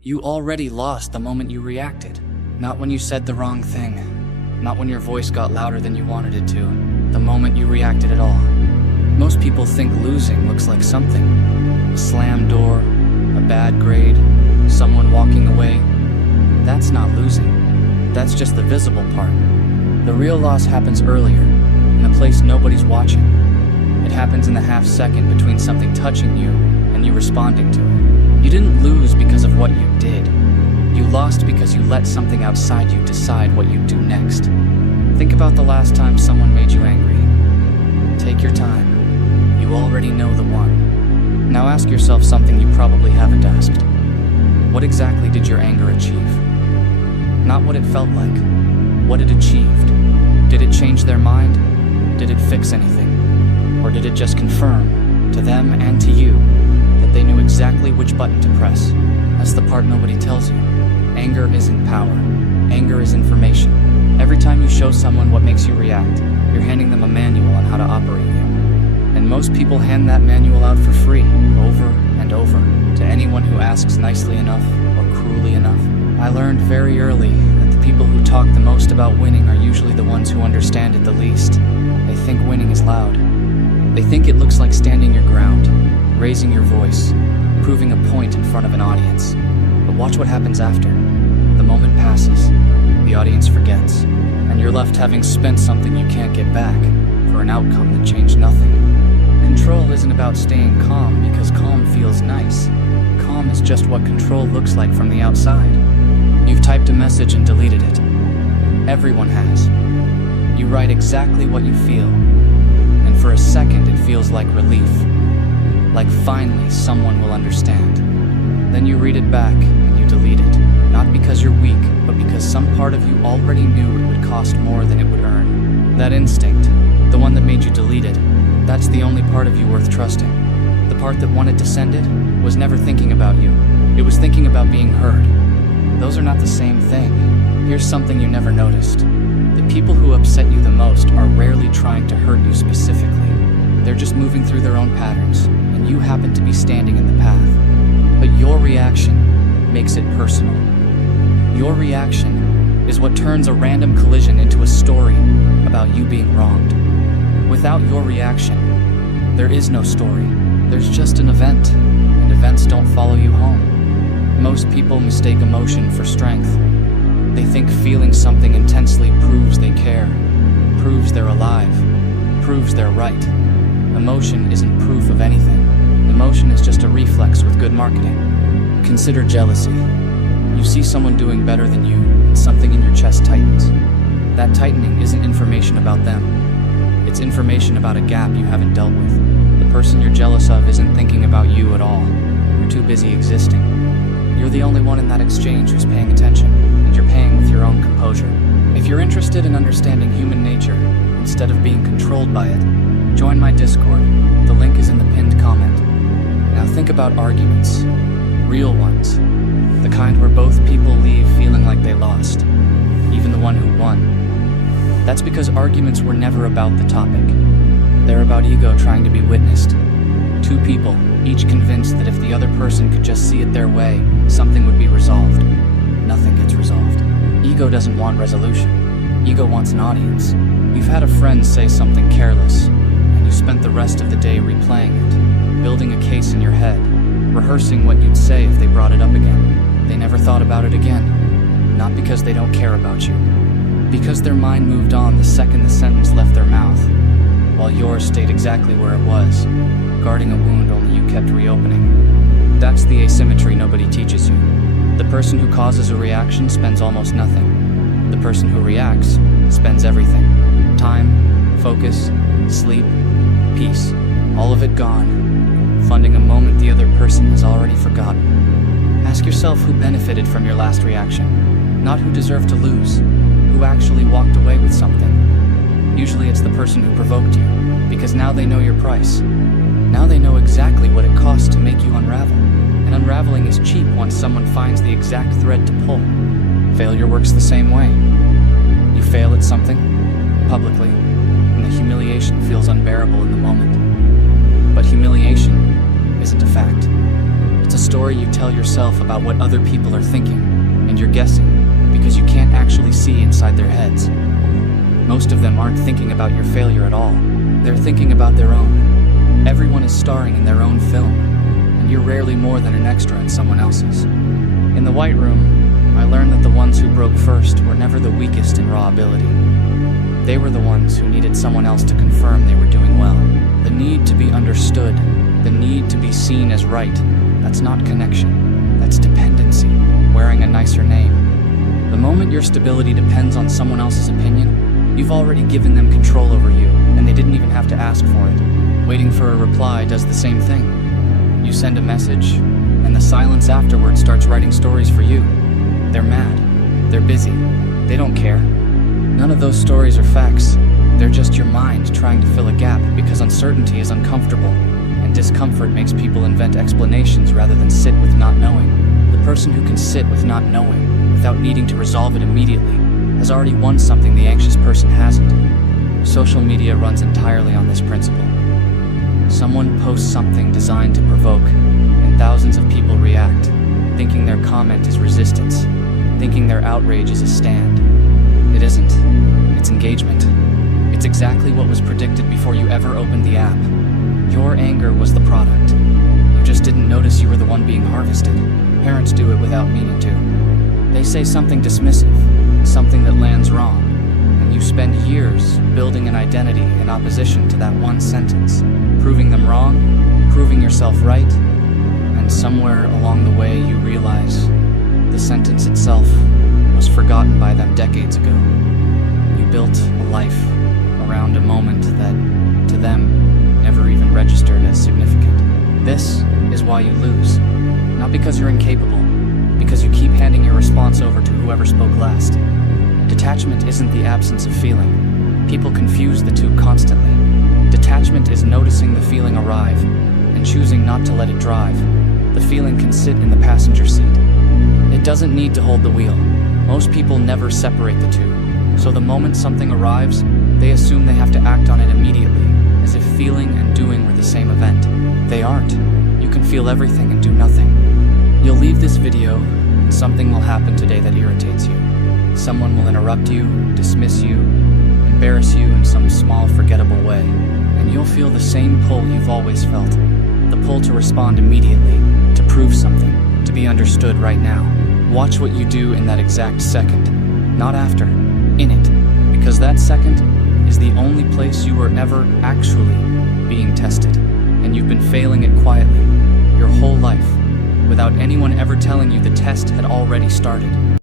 You already lost the moment you reacted. Not when you said the wrong thing. Not when your voice got louder than you wanted it to. The moment you reacted at all. Most people think losing looks like something. A slammed door, a bad grade, someone walking away. That's not losing. That's just the visible part. The real loss happens earlier, in a place nobody's watching. It happens in the half second between something touching you and you responding to it. You didn't lose because of what you did. You lost because you let something outside you decide what you do next. Think about the last time someone made you angry. Take your time. You already know the one. Now ask yourself something you probably haven't asked. What exactly did your anger achieve? Not what it felt like, what it achieved. Did it change their mind? Did it fix anything? Or did it just confirm, to them and to you, that they knew exactly which button to press? That's the part nobody tells you. Anger isn't power. Anger is information. Every time you show someone what makes you react, you're handing them a manual on how to operate you. And most people hand that manual out for free, over and over, to anyone who asks nicely enough or cruelly enough. I learned very early that the people who talk the most about winning are usually the ones who understand it the least. They think winning is loud. They think it looks like standing your ground, raising your voice, proving a point in front of an audience. But watch what happens after. The moment passes, the audience forgets, and you're left having spent something you can't get back for an outcome that changed nothing. Control isn't about staying calm because calm feels nice. Calm is just what control looks like from the outside. You've typed a message and deleted it. Everyone has. You write exactly what you feel, and for a second it feels like relief. Like finally someone will understand. Then you read it back and you delete it. Not because you're weak, but because some part of you already knew it would cost more than it would earn. That instinct, the one that made you delete it, that's the only part of you worth trusting. The part that wanted to send it was never thinking about you. It was thinking about being heard. Those are not the same thing. Here's something you never noticed. The people who upset you the most are rarely trying to hurt you specifically. They're just moving through their own patterns, and you happen to be standing in the path. But your reaction makes it personal. Your reaction is what turns a random collision into a story about you being wronged. Without your reaction, there is no story. There's just an event, and events don't follow you home. Most people mistake emotion for strength. They think feeling something intensely proves they care, proves they're alive, proves they're right. Emotion isn't proof of anything. Emotion is just a reflex with good marketing. Consider jealousy. You see someone doing better than you, and something in your chest tightens. That tightening isn't information about them. It's information about a gap you haven't dealt with. The person you're jealous of isn't thinking about you at all. You're too busy existing. You're the only one in that exchange who's paying attention, and you're paying with your own composure. If you're interested in understanding human nature, instead of being controlled by it, join my Discord. The link is in the pinned comment. Now think about arguments. Real ones. The kind where both people leave feeling like they lost. Even the one who won. That's because arguments were never about the topic. They're about ego trying to be witnessed. Two people, each convinced that if the other person could just see it their way, something would be resolved. Nothing gets resolved. Ego doesn't want resolution. Ego wants an audience. You've had a friend say something careless, and you spent the rest of the day replaying it, building a case in your head, rehearsing what you'd say if they brought it up again. They never thought about it again. Not because they don't care about you. Because their mind moved on the second the sentence left their mouth, while yours stayed exactly where it was, guarding a wound only you kept reopening. That's the asymmetry nobody teaches you. The person who causes a reaction spends almost nothing. The person who reacts spends everything. Time, focus, sleep, peace. All of it gone, funding a moment the other person has already forgotten. Ask yourself who benefited from your last reaction, not who deserved to lose, who actually walked away with something. Usually it's the person who provoked you, because now they know your price. Now they know exactly what it costs to make you unravel. And unraveling is cheap once someone finds the exact thread to pull. Failure works the same way. You fail at something, publicly, and the humiliation feels unbearable in the moment. But humiliation isn't a fact. It's a story you tell yourself about what other people are thinking, and you're guessing because you can't actually see inside their heads. Most of them aren't thinking about your failure at all. They're thinking about their own. Everyone is starring in their own film, and you're rarely more than an extra in someone else's. In the White Room, I learned that the ones who broke first were never the weakest in raw ability. They were the ones who needed someone else to confirm they were doing well. The need to be understood, the need to be seen as right, that's not connection. That's dependency, wearing a nicer name. The moment your stability depends on someone else's opinion, you've already given them control over you, and they didn't even have to ask for it. Waiting for a reply does the same thing. You send a message, and the silence afterward starts writing stories for you. They're mad. They're busy. They don't care. None of those stories are facts. They're just your mind trying to fill a gap because uncertainty is uncomfortable, and discomfort makes people invent explanations rather than sit with not knowing. The person who can sit with not knowing, without needing to resolve it immediately, has already won something the anxious person hasn't. Social media runs entirely on this principle. Someone posts something designed to provoke, and thousands of people react, thinking their comment is resistance, thinking their outrage is a stand. It isn't. It's engagement. It's exactly what was predicted before you ever opened the app. Your anger was the product. You just didn't notice you were the one being harvested. Parents do it without meaning to. They say something dismissive, something that lands wrong, and you spend years building an identity in opposition to that one sentence, proving them wrong, proving yourself right, and somewhere along the way you realize the sentence itself was forgotten by them decades ago. You built a life around a moment that, to them, never even registered as significant. This is why you lose. Not because you're incapable, because you keep handing your response over to whoever spoke last. Detachment isn't the absence of feeling. People confuse the two constantly. Detachment is noticing the feeling arrive and choosing not to let it drive. The feeling can sit in the passenger seat. It doesn't need to hold the wheel. Most people never separate the two. So the moment something arrives, they assume they have to act on it immediately, as if feeling and doing were the same event. They aren't. You can feel everything and do nothing. You'll leave this video, and something will happen today that irritates you. Someone will interrupt you, dismiss you, embarrass you in some small, forgettable way, and you'll feel the same pull you've always felt. The pull to respond immediately, to prove something, to be understood right now. Watch what you do in that exact second, not after, in it, because that second is the only place you were ever actually being tested, and you've been failing it quietly, your whole life, without anyone ever telling you the test had already started.